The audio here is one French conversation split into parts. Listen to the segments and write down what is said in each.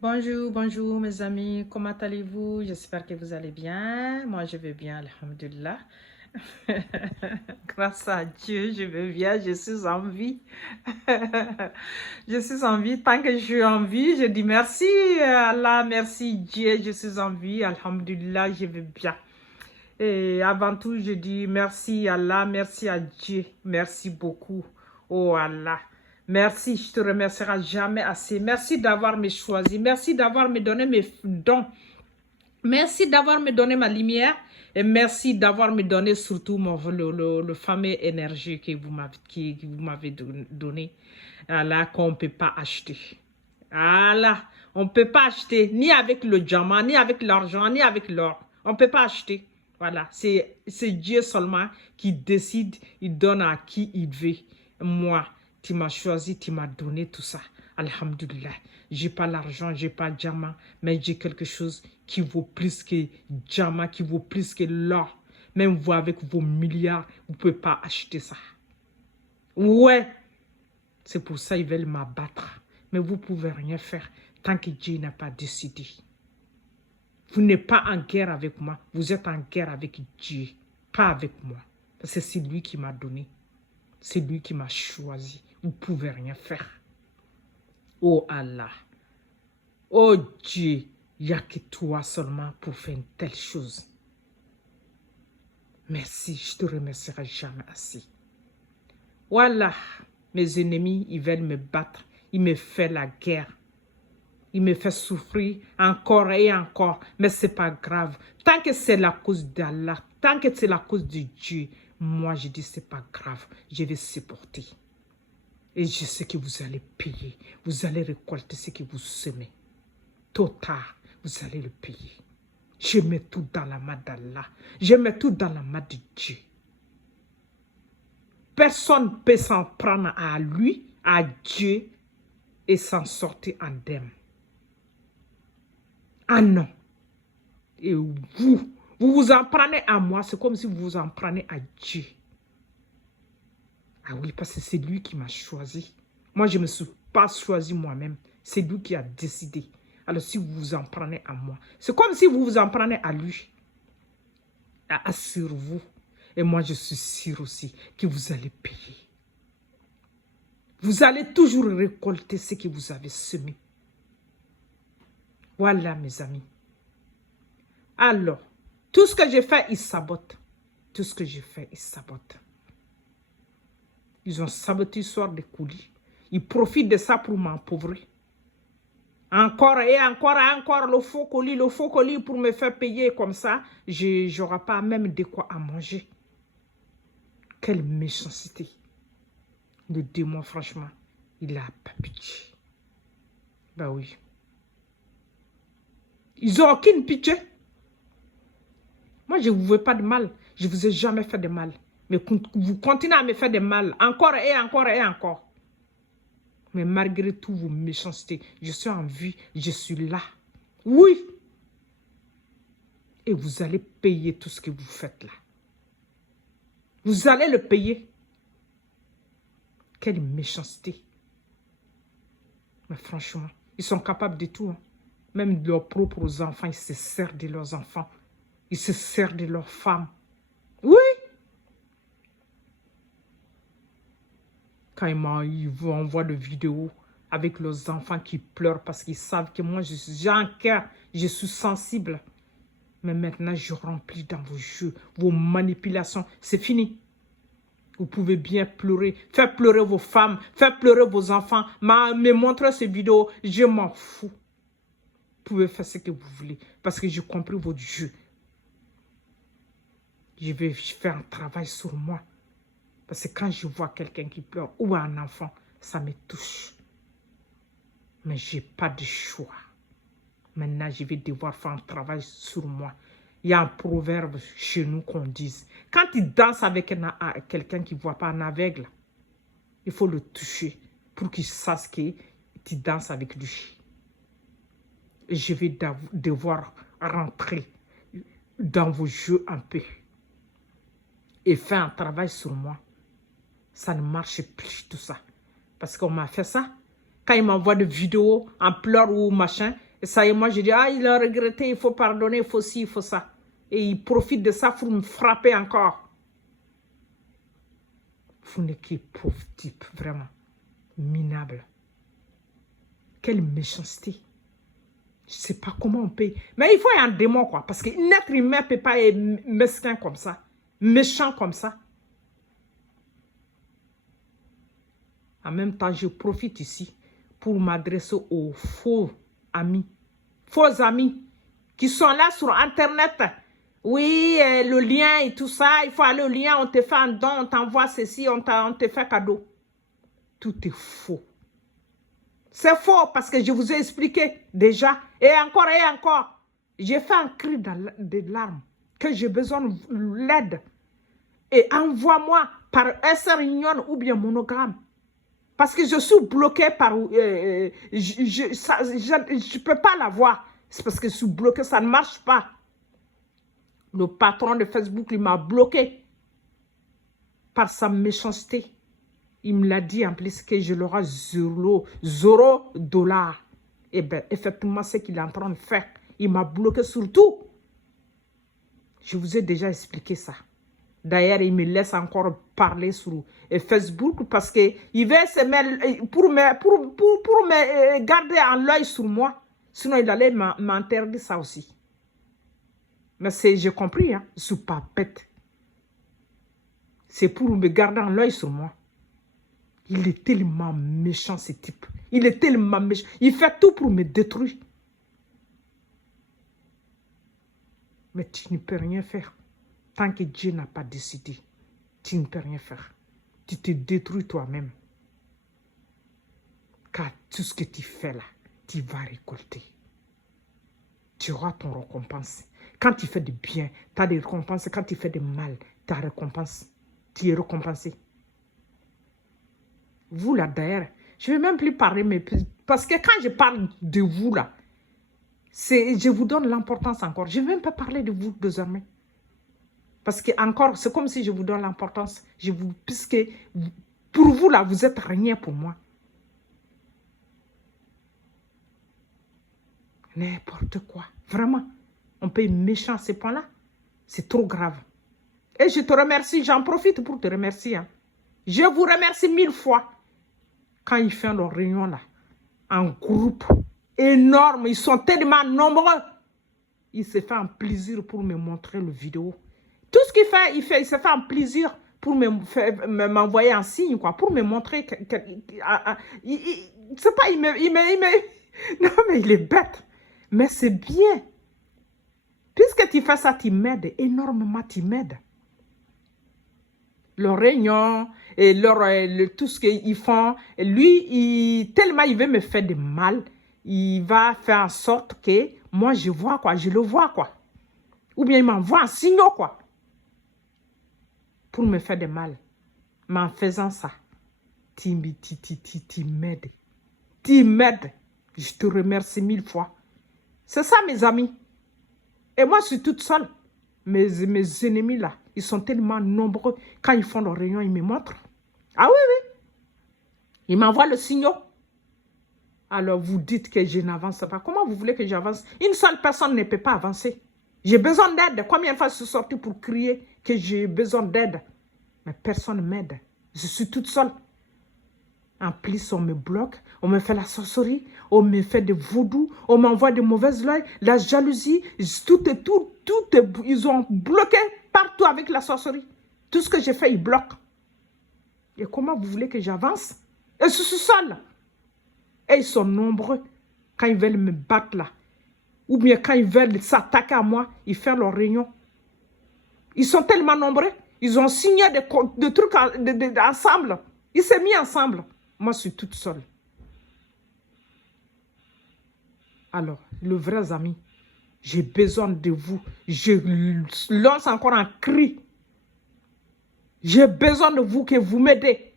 Bonjour, bonjour mes amis, comment allez-vous? J'espère que vous allez bien. Moi, je vais bien, alhamdulillah. Grâce à Dieu, je vais bien, je suis en vie. Je suis en vie. Tant que je suis en vie, je dis merci Allah, merci Dieu, je suis en vie, alhamdulillah, je vais bien. Et avant tout, je dis merci Allah, merci à Dieu, merci beaucoup. Oh Allah, merci, je te remercierai jamais assez. Merci d'avoir me choisi, merci d'avoir me donné mes dons, merci d'avoir me donné ma lumière et merci d'avoir me donné surtout le fameux énergie que vous m'avez donné. Allah, qu'on ne peut pas acheter. Allah, on ne peut pas acheter ni avec le diamant, ni avec l'argent, ni avec l'or. On ne peut pas acheter. Voilà, c'est Dieu seulement qui décide, il donne à qui il veut. Moi, tu m'as choisi, tu m'as donné tout ça. Alhamdulillah. J'ai pas l'argent, j'ai pas le diamant, mais j'ai quelque chose qui vaut plus que diamant, qui vaut plus que l'or. Même vous, avec vos milliards, vous ne pouvez pas acheter ça. Ouais, c'est pour ça qu'ils veulent m'abattre. Mais vous ne pouvez rien faire tant que Dieu n'a pas décidé. Vous n'êtes pas en guerre avec moi, vous êtes en guerre avec Dieu, pas avec moi. Parce que c'est lui qui m'a donné, c'est lui qui m'a choisi. Vous ne pouvez rien faire. Oh Allah, oh Dieu, il n'y a que toi seulement pour faire une telle chose. Merci, je te remercierai jamais assez. Voilà, mes ennemis, ils veulent me battre, ils me font la guerre. Il me fait souffrir encore et encore, mais ce n'est pas grave. Tant que c'est la cause d'Allah, tant que c'est la cause de Dieu, moi je dis ce n'est pas grave, je vais supporter. Et je sais que vous allez payer, vous allez récolter ce que vous semez. Tôt ou tard, vous allez le payer. Je mets tout dans la main d'Allah, je mets tout dans la main de Dieu. Personne ne peut s'en prendre à lui, à Dieu, et s'en sortir indemne. Ah non. Et vous vous en prenez à moi, c'est comme si vous vous en prenez à Dieu. Ah oui, parce que c'est lui qui m'a choisi. Moi, je ne me suis pas choisi moi-même. C'est lui qui a décidé. Alors, si vous vous en prenez à moi, c'est comme si vous vous en prenez à lui. Sur vous. Et moi, je suis sûr aussi que vous allez payer. Vous allez toujours récolter ce que vous avez semé. Voilà, mes amis. Alors, tout ce que j'ai fait, ils sabotent. Tout ce que j'ai fait, ils sabotent. Ils ont saboté l'histoire des colis. Ils profitent de ça pour m'empauvrir. Encore et encore et encore le faux colis pour me faire payer comme ça. Je n'aurai pas même de quoi à manger. Quelle méchanceté. Le démon, franchement, il a pas pitié. Ben oui. Ils n'ont aucune pitié. Moi, je ne vous veux pas de mal. Je ne vous ai jamais fait de mal. Mais vous continuez à me faire de mal. Encore et encore et encore. Mais malgré tout vos méchancetés, je suis en vie, je suis là. Oui. Et vous allez payer tout ce que vous faites là. Vous allez le payer. Quelle méchanceté. Mais franchement, ils sont capables de tout. Hein. Même de leurs propres enfants, ils se servent de leurs enfants. Ils se servent de leurs femmes. Oui. Quand ils envoient des vidéos avec leurs enfants qui pleurent parce qu'ils savent que moi, j'ai un cœur, je suis sensible. Mais maintenant, je remplis dans vos jeux, vos manipulations. C'est fini. Vous pouvez bien pleurer, faire pleurer vos femmes, faire pleurer vos enfants, me montrer ces vidéos, je m'en fous. Vous pouvez faire ce que vous voulez parce que j'ai compris votre jeu. Je vais faire un travail sur moi. Parce que quand je vois quelqu'un qui pleure ou un enfant, ça me touche. Mais je n'ai pas de choix. Maintenant, je vais devoir faire un travail sur moi. Il y a un proverbe chez nous qu'on dit, quand tu danses avec quelqu'un qui ne voit pas, un aveugle, il faut le toucher pour qu'il sache que tu danses avec lui. Et je vais devoir rentrer dans vos jeux un peu et faire un travail sur moi. Ça ne marche plus tout ça. Parce qu'on m'a fait ça. Quand il m'envoie des vidéos en pleurs ou machin, Et ça y est, moi, je dis, ah, il a regretté, il faut pardonner, il faut ci, il faut ça. Et il profite de ça pour me frapper encore. Vous n'êtes qu'un pauvre type, vraiment. Minable. Quelle méchanceté. Je ne sais pas comment on peut... Mais il faut un démon, quoi. Parce qu'un être humain ne peut pas être mesquin comme ça. Méchant comme ça. En même temps, je profite ici pour m'adresser aux faux amis. Faux amis qui sont là sur Internet. Oui, le lien et tout ça, il faut aller au lien, on te fait un don, on t'envoie ceci, on te fait cadeau. Tout est faux. C'est faux parce que je vous ai expliqué déjà. Et encore. J'ai fait un cri de larmes que j'ai besoin de l'aide. Et envoie-moi par SR Union ou bien monogramme. Parce que je suis bloqué par... je ne peux pas l'avoir. C'est parce que je suis bloqué, ça ne marche pas. Le patron de Facebook, il m'a bloqué par sa méchanceté. Il me l'a dit en plus que je l'aurai $0. Et bien, effectivement, c'est ce qu'il est en train de faire. Il m'a bloqué surtout. Je vous ai déjà expliqué ça. D'ailleurs, il me laisse encore parler sur Facebook parce qu'il veut se mettre pour me garder en l'œil sur moi. Sinon, il allait m'interdire ça aussi. Mais j'ai compris, hein, je ne suis pas bête. C'est pour me garder en l'œil sur moi. Il est tellement méchant, ce type. Il est tellement méchant. Il fait tout pour me détruire. Mais tu ne peux rien faire. Tant que Dieu n'a pas décidé, tu ne peux rien faire. Tu te détruis toi-même. Car tout ce que tu fais là, tu vas récolter. Tu auras ton récompense. Quand tu fais du bien, tu as des récompenses. Quand tu fais du mal, tu as récompense. Tu es récompensé. Vous là d'ailleurs, je ne vais même plus parler, mais parce que quand je parle de vous là, je vous donne l'importance encore. Je ne vais même pas parler de vous désormais. Parce que encore, c'est comme si je vous donne l'importance. Puisque pour vous là, vous êtes rien pour moi. N'importe quoi. Vraiment. On peut être méchant à ce point-là. C'est trop grave. Et je te remercie. J'en profite pour te remercier. Hein. Je vous remercie 1000 fois. Quand ils font leur réunion là, en groupe énorme, ils sont tellement nombreux. Il se fait un plaisir pour me montrer le vidéo. Tout ce qu'il fait, il se fait un plaisir pour m'envoyer un signe, quoi, pour me montrer que c'est pas, non, mais il est bête. Mais c'est bien. Puisque tu fais ça, tu m'aides énormément, tu m'aides. Leur réunion et tout ce qu'ils font. Et lui, tellement il veut me faire de mal, il va faire en sorte que moi, je vois, quoi, je le vois, quoi. Ou bien il m'envoie un signe, quoi, pour me faire de mal. Mais en faisant ça, tu m'aides. Tu m'aides. Je te remercie 1000 fois. C'est ça, mes amis. Et moi, je suis toute seule. Mes ennemis, là, ils sont tellement nombreux. Quand ils font leur réunion, ils me montrent. Ah oui, oui. Ils m'envoient le signal. Alors, vous dites que je n'avance pas. Comment vous voulez que j'avance? Une seule personne ne peut pas avancer. J'ai besoin d'aide. Combien de fois je suis sortie pour crier que j'ai besoin d'aide? Mais personne ne m'aide. Je suis toute seule. En plus, on me bloque, on me fait la sorcellerie, on me fait des vaudous, on m'envoie de mauvaises lois, la jalousie, ils ont bloqué partout avec la sorcellerie. Tout ce que j'ai fait, ils bloquent. Et comment vous voulez que j'avance? Et je suis seule. Et ils sont nombreux quand ils veulent me battre là. Ou bien quand ils veulent s'attaquer à moi, ils font leur réunion. Ils sont tellement nombreux. Ils ont signé des trucs ensemble. Ils s'est mis ensemble. Moi, je suis toute seule. Alors, le vrai ami, j'ai besoin de vous. Je lance encore un cri. J'ai besoin de vous, que vous m'aidez.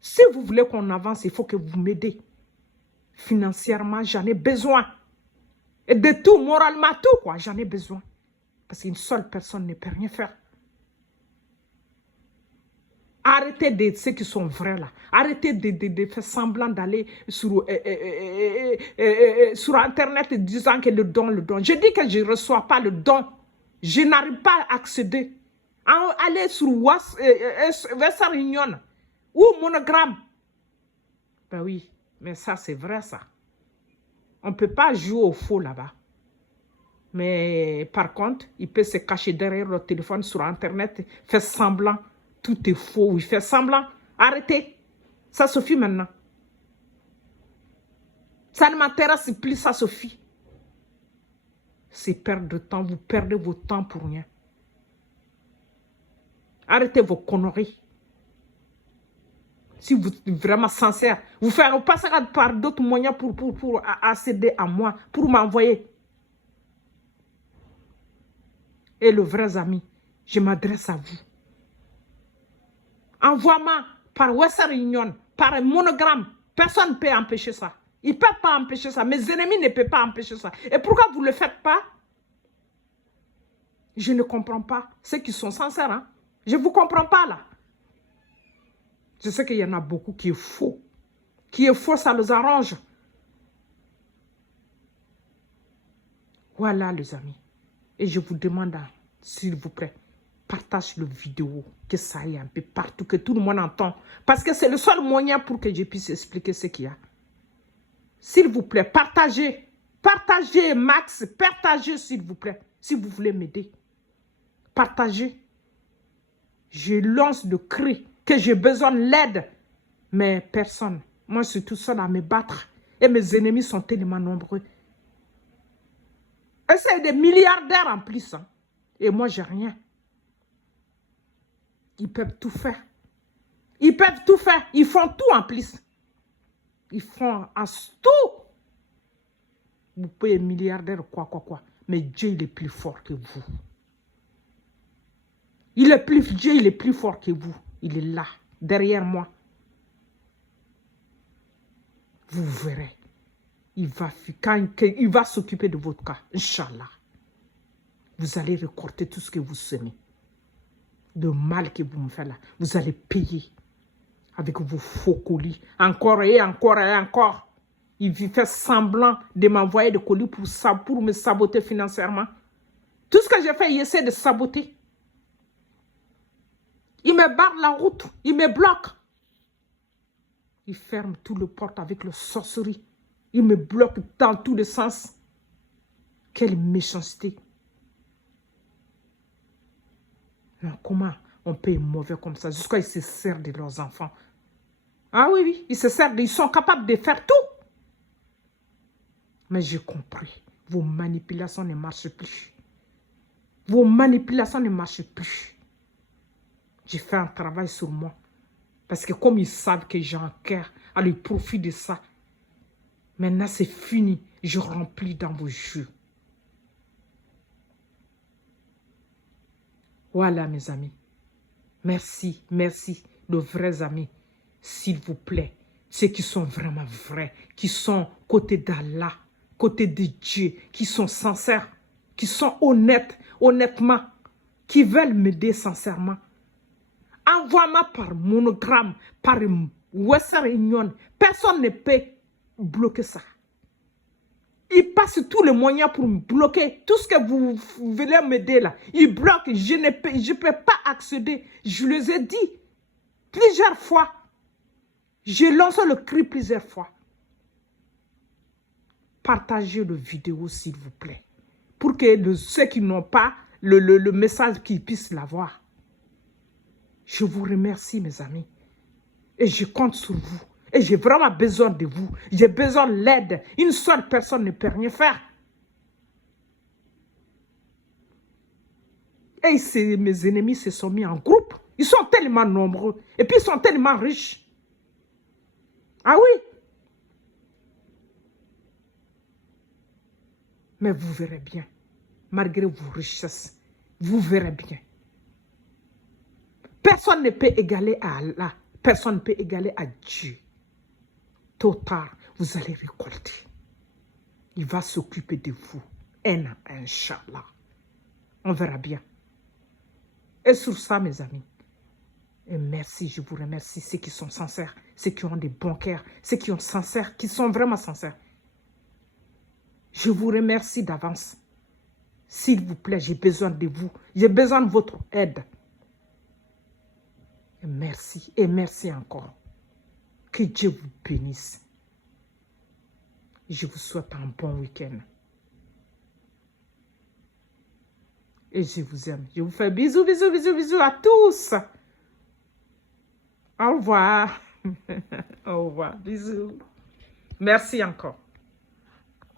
Si vous voulez qu'on avance, il faut que vous m'aidez. Financièrement, j'en ai besoin. Et de tout, moralement, tout, quoi, j'en ai besoin. Parce qu'une seule personne ne peut rien faire. Arrêtez de ceux qui sont vrais là. Arrêtez de faire semblant d'aller sur Internet disant que le don. Je dis que je ne reçois pas le don. Je n'arrive pas à accéder. Allez sur Western Union ou Monogramme. Ben oui, mais ça c'est vrai ça. On ne peut pas jouer au faux là-bas. Mais par contre, il peut se cacher derrière le téléphone sur Internet, faire semblant. Tout est faux, il fait semblant. Arrêtez. Ça suffit maintenant. Ça ne m'intéresse plus, ça suffit. C'est perdre de temps, vous perdez votre temps pour rien. Arrêtez vos conneries. Si vous êtes vraiment sincère, vous passez par d'autres moyens pour accéder à moi, pour m'envoyer. Et le vrai ami, je m'adresse à vous. Envoie-moi par Western Union, par Monogramme. Personne ne peut empêcher ça. Ils ne peuvent pas empêcher ça. Mes ennemis ne peuvent pas empêcher ça. Et pourquoi vous ne le faites pas? Je ne comprends pas. Ceux qui sont sincères, hein? Je ne vous comprends pas là. Je sais qu'il y en a beaucoup qui est faux. Qui est faux, ça les arrange. Voilà les amis. Et je vous demande, s'il vous plaît, partage le vidéo, que ça aille un peu partout, que tout le monde entend. Parce que c'est le seul moyen pour que je puisse expliquer ce qu'il y a. S'il vous plaît, partagez. Partagez, Max. Partagez, s'il vous plaît. Si vous voulez m'aider. Partagez. Je lance le cri que j'ai besoin de l'aide. Mais personne. Moi, je suis tout seul à me battre. Et mes ennemis sont tellement nombreux. Et c'est des milliardaires en plus. Hein. Et moi, j'ai rien. Ils peuvent tout faire. Ils peuvent tout faire. Ils font tout en plus. Ils font tout. Vous pouvez être milliardaire, quoi. Mais Dieu, il est plus fort que vous. Dieu, il est plus fort que vous. Il est là, derrière moi. Vous verrez. Il va s'occuper de votre cas. Inch'Allah. Vous allez récolter tout ce que vous semez. Le mal que vous me faites là. Vous allez payer. Avec vos faux colis. Encore et encore et encore. Il fait semblant de m'envoyer des colis pour me saboter financièrement. Tout ce que j'ai fait, il essaie de saboter. Il me barre la route. Il me bloque. Il ferme tout le porte avec le sorcerie. Il me bloque dans tous les sens. Quelle méchanceté. Non, comment on peut être mauvais comme ça? Jusqu'à ils se servent de leurs enfants. Ah oui, ils se servent. Ils sont capables de faire tout. Mais j'ai compris. Vos manipulations ne marchent plus. Vos manipulations ne marchent plus. J'ai fait un travail sur moi. Parce que comme ils savent que j'ai un cœur, alors ils profitent de ça. Maintenant, c'est fini. Je remplis dans vos jeux. Voilà, mes amis. Merci, merci, de vrais amis. S'il vous plaît, ceux qui sont vraiment vrais, qui sont côté d'Allah, côté de Dieu, qui sont sincères, qui sont honnêtes, honnêtement, qui veulent m'aider sincèrement. Envoie-moi par Monogramme, par Western Union. Personne ne peut bloquer ça. Ils passent tous les moyens pour me bloquer. Tout ce que vous voulez m'aider là, ils bloquent. Je ne peux pas accéder. Je les ai dit plusieurs fois. J'ai lancé le cri plusieurs fois. Partagez le vidéo s'il vous plaît. Pour que ceux qui n'ont pas le message, qu'ils puissent l'avoir. Je vous remercie mes amis. Et je compte sur vous. Et j'ai vraiment besoin de vous. J'ai besoin de l'aide. Une seule personne ne peut rien faire. Et mes ennemis se sont mis en groupe. Ils sont tellement nombreux. Et puis ils sont tellement riches. Ah oui. Mais vous verrez bien. Malgré vos richesses, vous verrez bien. Personne ne peut égaler à Allah. Personne ne peut égaler à Dieu. Tôt ou tard, vous allez récolter. Il va s'occuper de vous. Inch'Allah. On verra bien. Et sur ça, mes amis, Et merci, je vous remercie, ceux qui sont sincères, ceux qui ont des bons cœurs, ceux qui sont sincères, qui sont vraiment sincères. Je vous remercie d'avance. S'il vous plaît, j'ai besoin de vous. J'ai besoin de votre aide. Et merci encore. Que Dieu vous bénisse. Je vous souhaite un bon week-end. Et je vous aime. Je vous fais bisous, bisous, bisous, bisous à tous. Au revoir. Au revoir. Bisous. Merci encore.